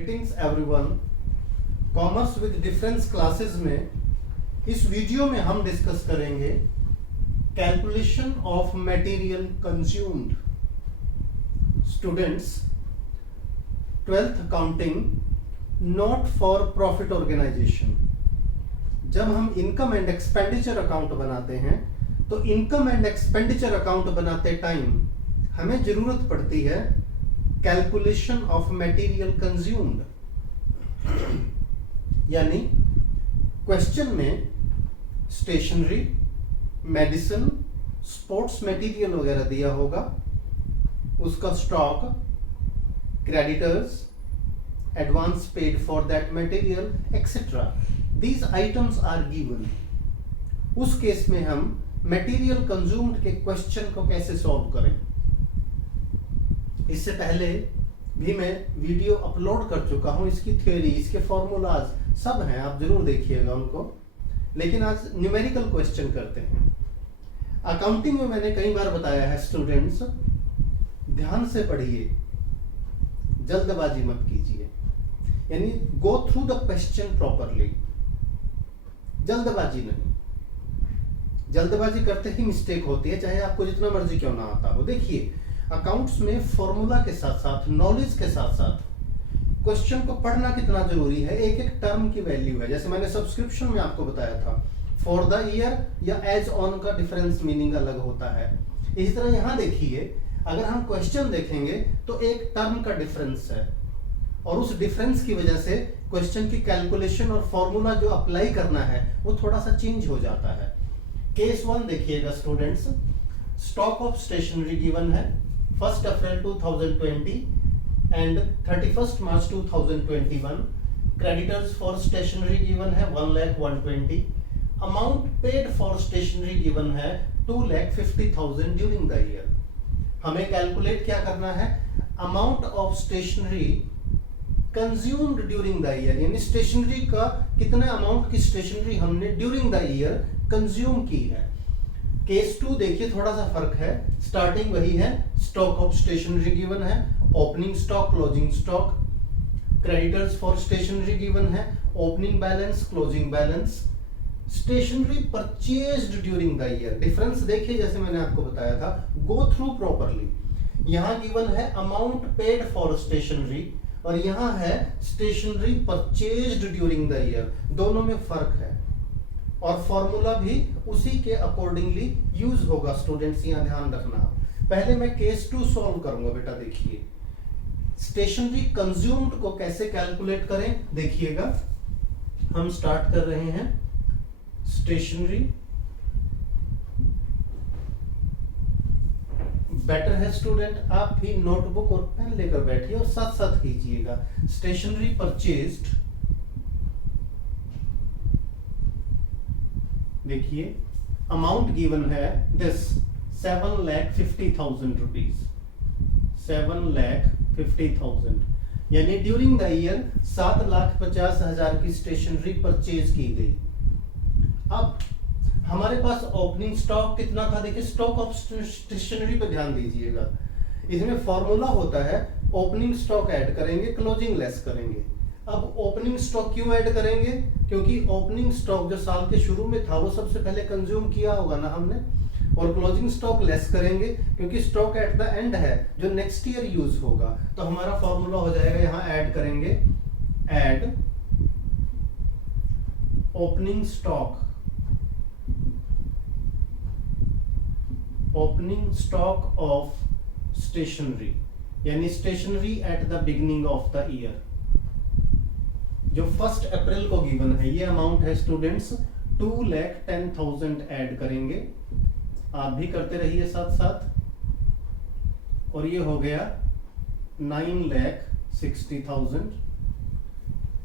Greetings everyone. Commerce with difference classes में इस video में हम डिस्कस करेंगे calculation of material consumed. Students, 12th accounting not for profit organisation. जब हम इनकम एंड एक्सपेंडिचर अकाउंट बनाते हैं तो इनकम एंड एक्सपेंडिचर अकाउंट बनाते टाइम हमें जरूरत पड़ती है कैलकुलेशन ऑफ मटेरियल कंज्यूम्ड। यानी क्वेश्चन में स्टेशनरी, मेडिसिन, स्पोर्ट्स मटेरियल वगैरह दिया होगा, उसका stock, creditors, advance paid for that material etcetera, these items are given. उस केस में हम मटेरियल कंज्यूम्ड के क्वेश्चन को कैसे सॉल्व करें। इससे पहले भी मैं वीडियो अपलोड कर चुका हूं, इसकी थ्योरी, इसके फॉर्मूलाज सब हैं, आप जरूर देखिएगा उनको। लेकिन आज न्यूमेरिकल क्वेश्चन करते हैं। अकाउंटिंग में मैंने कई बार बताया है स्टूडेंट्स, ध्यान से पढ़िए, जल्दबाजी मत कीजिए, यानी go through the question properly, जल्दबाजी नहीं। जल्दबाजी करते ही मिस्टेक होती है, चाहे आपको जितना मर्जी क्यों ना आता हो। देखिए, अकाउंट्स में फॉर्मूला के साथ साथ, नॉलेज के साथ साथ क्वेश्चन को पढ़ना कितना जरूरी है। एक एक टर्म की वैल्यू है, जैसे मैंने सब्सक्रिप्शन में आपको बताया था, फॉर द ईयर या एज ऑन का डिफरेंस मीनिंग अलग होता है। इसी तरह यहां देखिए, अगर हम क्वेश्चन देखेंगे तो एक टर्म का डिफरेंस है और उस डिफरेंस की वजह से क्वेश्चन की कैलकुलेशन और फॉर्मूला जो अप्लाई करना है वो थोड़ा सा चेंज हो जाता है। केस 1 देखिएगा students, stock of stationery given है 1 April 2020 and 31 March 2021। Creditors for stationery given है 1,120,000। Amount paid for stationery given है 2,50,000 ड्यूरिंग द ईयर। हमें कैलकुलेट क्या करना है, amount of stationery consumed during the year, यानी स्टेशनरी का कितने अमाउंट की स्टेशनरी हमने ड्यूरिंग द ईयर कंज्यूम की है। केस 2 देखिए, थोड़ा सा फर्क है, स्टार्टिंग वही है, स्टॉक ऑफ स्टेशनरी गिवन है, opening stock, closing stock, creditors for stationery given है, opening balance, closing balance, stationery purchased during the year. Difference देखिए, जैसे मैंने आपको बताया था, गो थ्रू प्रॉपरली। यहां गिवन है अमाउंट पेड फॉर स्टेशनरी और यहां है stationery purchased during the year, दोनों में फर्क है और फॉर्मूला भी उसी के अकॉर्डिंगली यूज होगा। स्टूडेंट्स यहां ध्यान रखना। पहले मैं केस 2 सॉल्व करूंगा। बेटा देखिए, स्टेशनरी कंज्यूम्ड को कैसे कैलकुलेट करें, देखिएगा। हम स्टार्ट कर रहे हैं स्टेशनरी। बेटर है स्टूडेंट आप भी नोटबुक और पेन लेकर बैठिए और साथ साथ कीजिएगा। स्टेशनरी परचेज्ड, देखिए अमाउंट गिवन है दिस 7,50,000 रुपीज, 7,50,000, यानी ड्यूरिंग द ईयर 7,50,000 की स्टेशनरी परचेज की गई। अब हमारे पास ओपनिंग स्टॉक कितना था, देखिए स्टॉक ऑफ स्टेशनरी पे ध्यान दीजिएगा। इसमें फॉर्मूला होता है ओपनिंग स्टॉक ऐड करेंगे, क्लोजिंग लेस करेंगे। अब ओपनिंग स्टॉक क्यों ऐड करेंगे, क्योंकि ओपनिंग स्टॉक जो साल के शुरू में था वो सबसे पहले कंज्यूम किया होगा ना हमने, और क्लोजिंग स्टॉक लेस करेंगे क्योंकि स्टॉक एट द एंड है जो नेक्स्ट ईयर यूज होगा। तो हमारा फॉर्मूला हो जाएगा, यहां ऐड करेंगे, add opening stock, opening stock of stationery, यानी stationery at the beginning of the year, जो 1 अप्रैल को गिवन है। ये अमाउंट है स्टूडेंट्स 2,10,000 ऐड करेंगे, आप भी करते रहिए साथ साथ, और ये हो गया 9,60,000।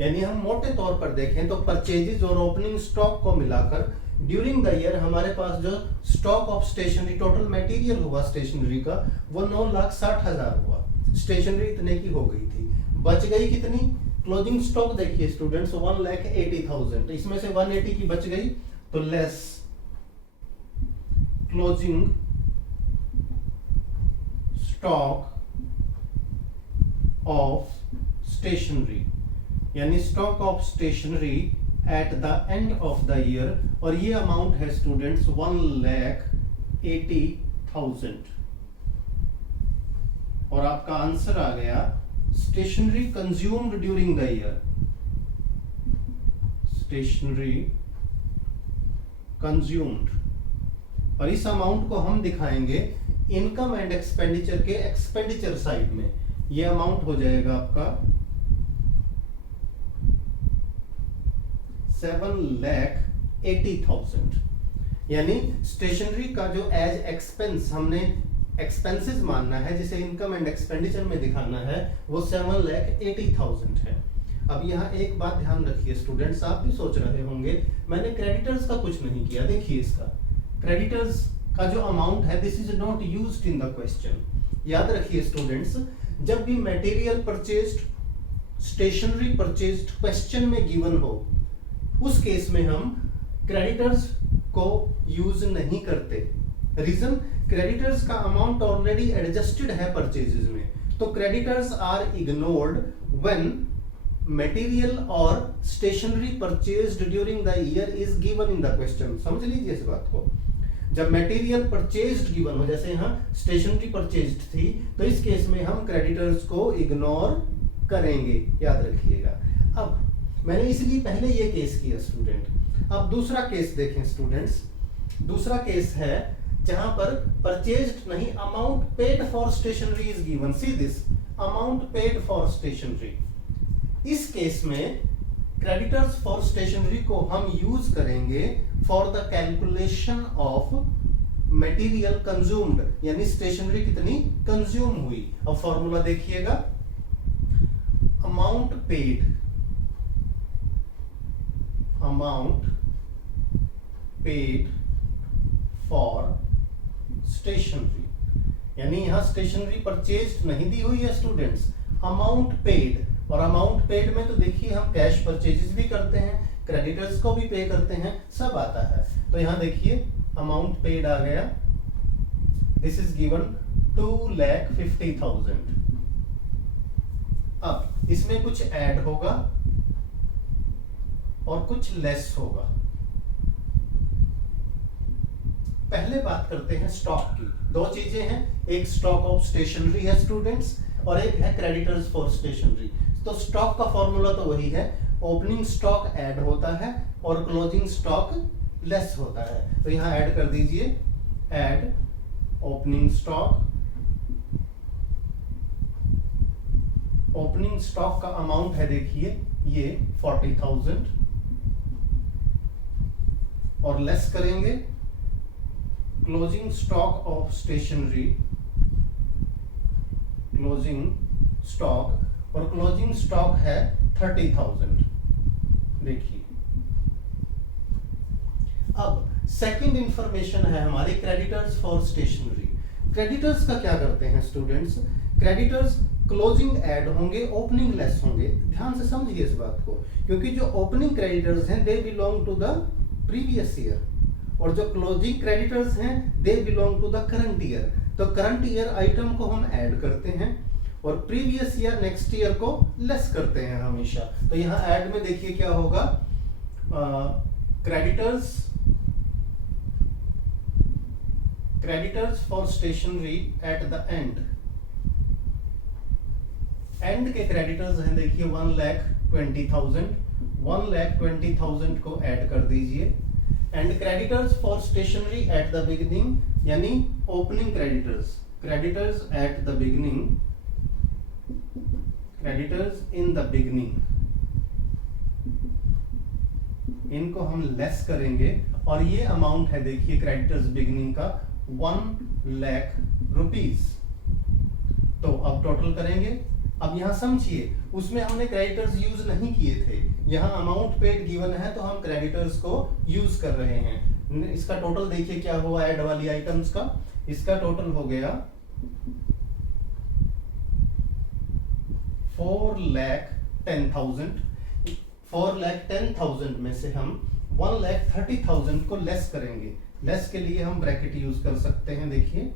यानी हम मोटे तौर पर देखें तो परचेजेज और ओपनिंग स्टॉक को मिलाकर ड्यूरिंग द ईयर हमारे पास जो stock of stationery, total material हुआ स्टेशनरी का, वो 9,60,000 हुआ। स्टेशनरी इतने की हो गई थी, बच गई कितनी, क्लोजिंग स्टॉक देखिए स्टूडेंट्स 1,80,000, इसमें से 180 की बच गई, तो less closing stock of stationery, यानी stock of stationery at the end of the year, और ये अमाउंट है स्टूडेंट्स 1,80,000। और आपका आंसर आ गया stationery consumed during the year, stationery consumed. और इस अमाउंट को हम दिखाएंगे इनकम एंड एक्सपेंडिचर के एक्सपेंडिचर साइड में। ये अमाउंट हो जाएगा आपका 7,80,000, यानी स्टेशनरी का जो एज एक्सपेंस हमने एक्सपेंसेस मानना है, जिसे इनकम एंड एक्सपेंडिचर में दिखाना है, वो 7,80,000 है। अब यहाँ एक बात ध्यान रखिए स्टूडेंट्स, आप भी सोच रहे होंगे मैंने क्रेडिटर्स का कुछ नहीं किया। देखिए इसका क्रेडिटर्स का जो अमाउंट है, this is not used in the question. याद रखिए स्टूडेंट्स, जब भी material purchased, stationery purchased question में गिवन हो, उस केस में हम क्रेडिटर्स को यूज नहीं करते। रीजन, क्रेडिटर्स का अमाउंट ऑलरेडी एडजस्टेड है परचेजेस में, तो creditors are ignored when material और stationery purchased during the year is given in the question. समझ लीजिए इस बात को। जब मटेरियल परचेज्ड गिवन हो, जैसे यहाँ स्टेशनरी परचेज्ड थी, तो इस केस में हम क्रेडिटर्स को इग्नोर करेंगे, याद रखिएगा। अब मैंने इसलिए पहले ये केस किया स्टूडेंट। अब दूसरा केस देखें स्टूडेंट्स। दूसरा केस है जहां पर परचेज्ड नहीं, amount paid for stationery is given. See this, amount paid for stationery. इस केस में क्रेडिटर्स फॉर स्टेशनरी को हम यूज करेंगे for the calculation of material consumed, यानी स्टेशनरी कितनी कंज्यूम हुई। अब फॉर्मूला देखिएगा, amount paid, amount paid for stationery, यानी यहां स्टेशनरी परचेज्ड नहीं दी हुई है स्टूडेंट्स, अमाउंट पेड। और अमाउंट पेड में तो देखिए हम कैश परचेजेस भी करते हैं, क्रेडिटर्स को भी पे करते हैं, सब आता है। तो यहां देखिए अमाउंट पेड आ गया, दिस इज गिवन 2,50,000। अब इसमें कुछ ऐड होगा और कुछ लेस होगा। पहले बात करते हैं स्टॉक की। दो चीजें हैं, एक स्टॉक ऑफ स्टेशनरी है स्टूडेंट्स, और एक है क्रेडिटर्स फॉर स्टेशनरी। तो स्टॉक का फॉर्मूला तो वही है, ओपनिंग स्टॉक ऐड होता है और क्लोजिंग स्टॉक लेस होता है। तो यहां ऐड कर दीजिए, add opening stock. Opening stock का अमाउंट है देखिए ये 40,000, और लेस करेंगे closing stock of stationery, closing stock, और क्लोजिंग स्टॉक है 30,000। देखिए अब सेकंड इंफॉर्मेशन है हमारी क्रेडिटर्स फॉर स्टेशनरी। क्रेडिटर्स का क्या करते हैं स्टूडेंट्स, क्रेडिटर्स क्लोजिंग ऐड होंगे, ओपनिंग लेस होंगे। ध्यान से समझिए इस बात को, क्योंकि जो ओपनिंग क्रेडिटर्स हैं they belong to the previous year, और जो क्लोजिंग क्रेडिटर्स हैं they belong to the current year. तो करंट ईयर आइटम को हम ऐड करते हैं और प्रीवियस ईयर नेक्स्ट ईयर को लेस करते हैं हमेशा। तो यहां ऐड में देखिए क्या होगा, creditors for stationery at the end. End के क्रेडिटर्स हैं देखिए 1,20,000, 1,20,000 को ऐड कर दीजिए। End creditors for stationery at the beginning, यानी opening creditors, creditors at the beginning, creditors in the beginning, इनको हम लेस करेंगे। और ये अमाउंट है देखिए क्रेडिटर्स बिगिनिंग का 1,00,000 रुपीज। तो अब टोटल करेंगे। अब यहां समझिए, उसमें हमने क्रेडिटर्स यूज नहीं किए थे, यहां अमाउंट पेड गिवन है तो हम क्रेडिटर्स को यूज कर रहे हैं। इसका टोटल देखिए क्या हुआ ऐड वाली आइटम्स का, इसका टोटल हो गया 4,10,000। 4,10,000 में से हम 1,30,000 को लेस करेंगे। लेस के लिए हम ब्रैकेट यूज कर सकते हैं, देखिए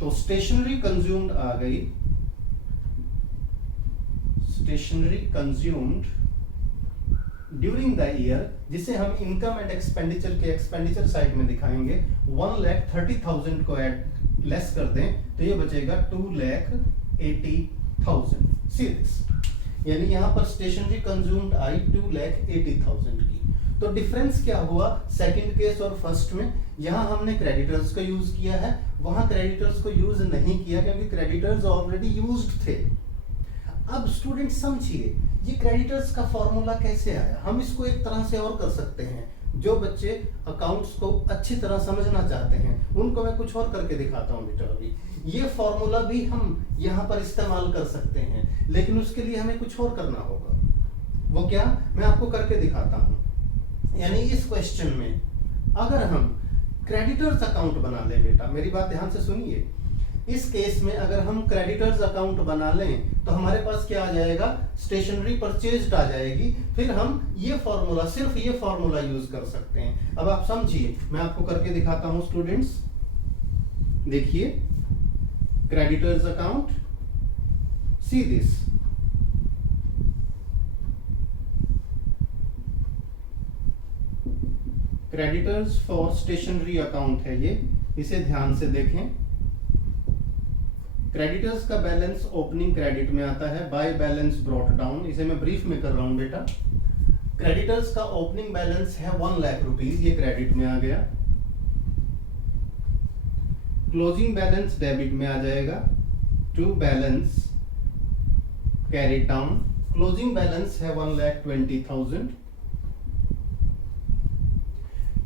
तो स्टेशनरी कंज्यूम्ड आ गई stationery consumed during the year, जिसे हम इनकम एंड एक्सपेंडिचर के एक्सपेंडिचर साइड में दिखाएंगे, 1,30,000 को ऐड लेस कर दें तो ये बचेगा 2,80,000। सी दिस, यानी यहां पर स्टेशनरी कंज्यूम्ड आई 2,80,000 की। तो डिफरेंस क्या हुआ सेकंड केस और फर्स्ट में? यहां हमने क्रेडिटर्स को यूज किया है, वहां क्रेडिटर्स को यूज नहीं किया क्योंकि क्रेडिटर्स ऑलरेडी यूज्ड थे। अब स्टूडेंट समझिए ये क्रेडिटर्स का फॉर्मूला कैसे आया। हम इसको एक तरह से और कर सकते हैं, जो बच्चे अकाउंट्स को अच्छी तरह समझना चाहते हैं उनको मैं कुछ और करके दिखाता हूं बेटा। अभी ये फॉर्मूला भी हम यहाँ पर इस्तेमाल कर सकते हैं, लेकिन उसके लिए हमें कुछ और करना होगा। वो क्या, मैं आपको करके दिखाता हूं। यानी इस क्वेश्चन में अगर हम क्रेडिटर्स अकाउंट बना लें, बेटा मेरी बात ध्यान से सुनिए, इस केस में अगर हम क्रेडिटर्स अकाउंट बना लें तो हमारे पास क्या आ जाएगा, स्टेशनरी परचेज्ड आ जाएगी। फिर हम ये फॉर्मूला, सिर्फ ये फॉर्मूला यूज कर सकते हैं। अब आप समझिए, मैं आपको करके दिखाता हूं स्टूडेंट्स। देखिए creditors account, see this, creditors for stationery account है ये, इसे ध्यान से देखें। क्रेडिटर्स का बैलेंस ओपनिंग क्रेडिट में आता है, बाय बैलेंस ब्रॉट डाउन, इसे मैं ब्रीफ में कर रहा हूं बेटा। क्रेडिटर्स का ओपनिंग बैलेंस है 1 लाख रुपीज, ये क्रेडिट में आ गया। क्लोजिंग बैलेंस डेबिट में आ जाएगा, to balance carry down, closing balance है 1,20,000।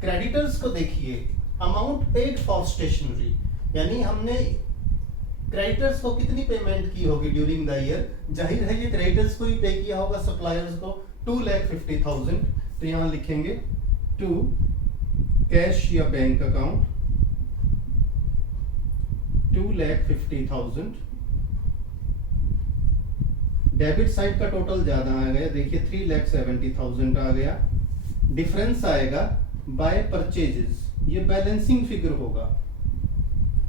क्रेडिटर्स को देखिए, अमाउंट पेड फॉर स्टेशनरी, यानी हमने क्रेडिटर्स को कितनी पेमेंट की होगी ड्यूरिंग द ईयर। जाहिर है ये क्रेडिटर्स को ही पे किया होगा, सप्लायर्स को, 2,50,000। तो यहां लिखेंगे टू कैश या बैंक अकाउंट 2,50,000। डेबिट साइड का टोटल ज्यादा आ गया, देखिए 3,70,000 आ गया। डिफरेंस आएगा बाय परचेजेस, ये बैलेंसिंग फिगर होगा।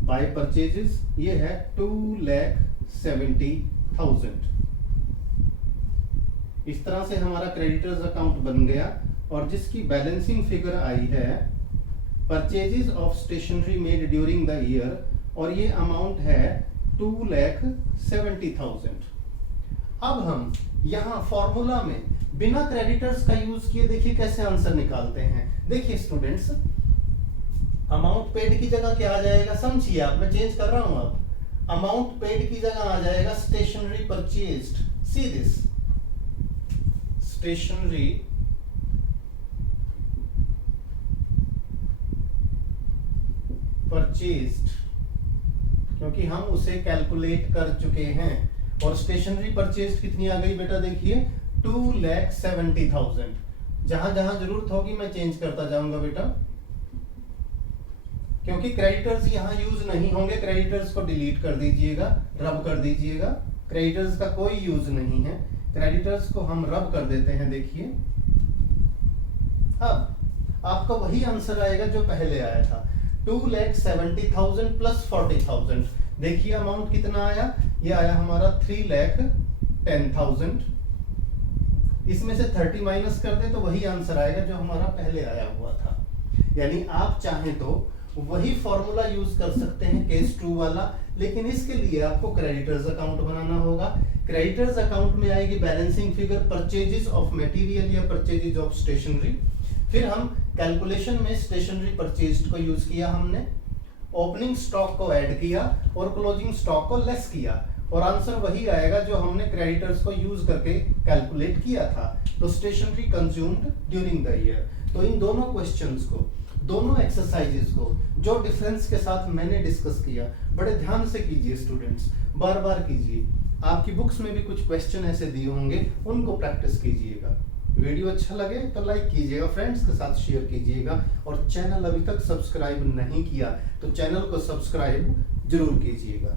बाय परचेजेस ये है 2,70,000। इस तरह से हमारा क्रेडिटर्स अकाउंट बन गया, और जिसकी बैलेंसिंग फिगर आई है purchases of stationery made during the year, और ये अमाउंट है 2,70,000। अब हम यहां फॉर्मूला में बिना क्रेडिटर्स का यूज किए देखिए कैसे आंसर निकालते हैं। देखिए स्टूडेंट्स, अमाउंट पेड की जगह क्या आ जाएगा, समझिए आप, मैं चेंज कर रहा हूं। अब अमाउंट पेड की जगह आ जाएगा stationery purchased. See this, stationery purchased, क्योंकि हम उसे कैलकुलेट कर चुके हैं। और स्टेशनरी परचेज्ड कितनी आ गई बेटा, देखिए 2,70,000। जहां जहां जरूरत होगी मैं चेंज करता जाऊंगा बेटा, क्योंकि क्रेडिटर्स यहां यूज नहीं होंगे। क्रेडिटर्स को डिलीट कर दीजिएगा, रब कर दीजिएगा, क्रेडिटर्स का कोई यूज नहीं है। क्रेडिटर्स को हम रब कर देते हैं। देखिए अब आपका वही आंसर आएगा जो पहले आया था, 2,70,000 प्लस 40,000। देखिए अमाउंट कितना आया, ये आया हमारा 3,10,000। इसमें से 30 माइनस कर दे तो वही आंसर आएगा जो हमारा पहले आया हुआ था। यानी आप चाहें तो वही फॉर्मूला यूज कर सकते हैं केस 2 वाला, लेकिन इसके लिए आपको क्रेडिटर्स अकाउंट बनाना होगा। क्रेडिटर्स अकाउंट में आएगी balancing figure purchases of material या परचेजेस ऑफ स्टेशनरी। फिर हम कैलकुलेशन में स्टेशनरी परचेज्ड को यूज किया हमने, ओपनिंग स्टॉक को ऐड किया और क्लोजिंग स्टॉक को लेस किया, और आंसर वही आएगा जो हमने क्रेडिटर्स को यूज करके कैलकुलेट किया था। तो stationery consumed during the year. तो इन दोनों क्वेश्चंस को, दोनों एक्सरसाइजेस को जो डिफरेंस के साथ मैंने डिस्कस किया, बड़े ध्यान से कीजिए स्टूडेंट्स, बार बार कीजिए। आपकी बुक्स में भी कुछ क्वेश्चन ऐसे दिए होंगे, उनको प्रैक्टिस कीजिएगा। वीडियो अच्छा लगे तो लाइक कीजिएगा, फ्रेंड्स के साथ शेयर कीजिएगा, और चैनल अभी तक सब्सक्राइब नहीं किया तो चैनल को सब्सक्राइब जरूर कीजिएगा।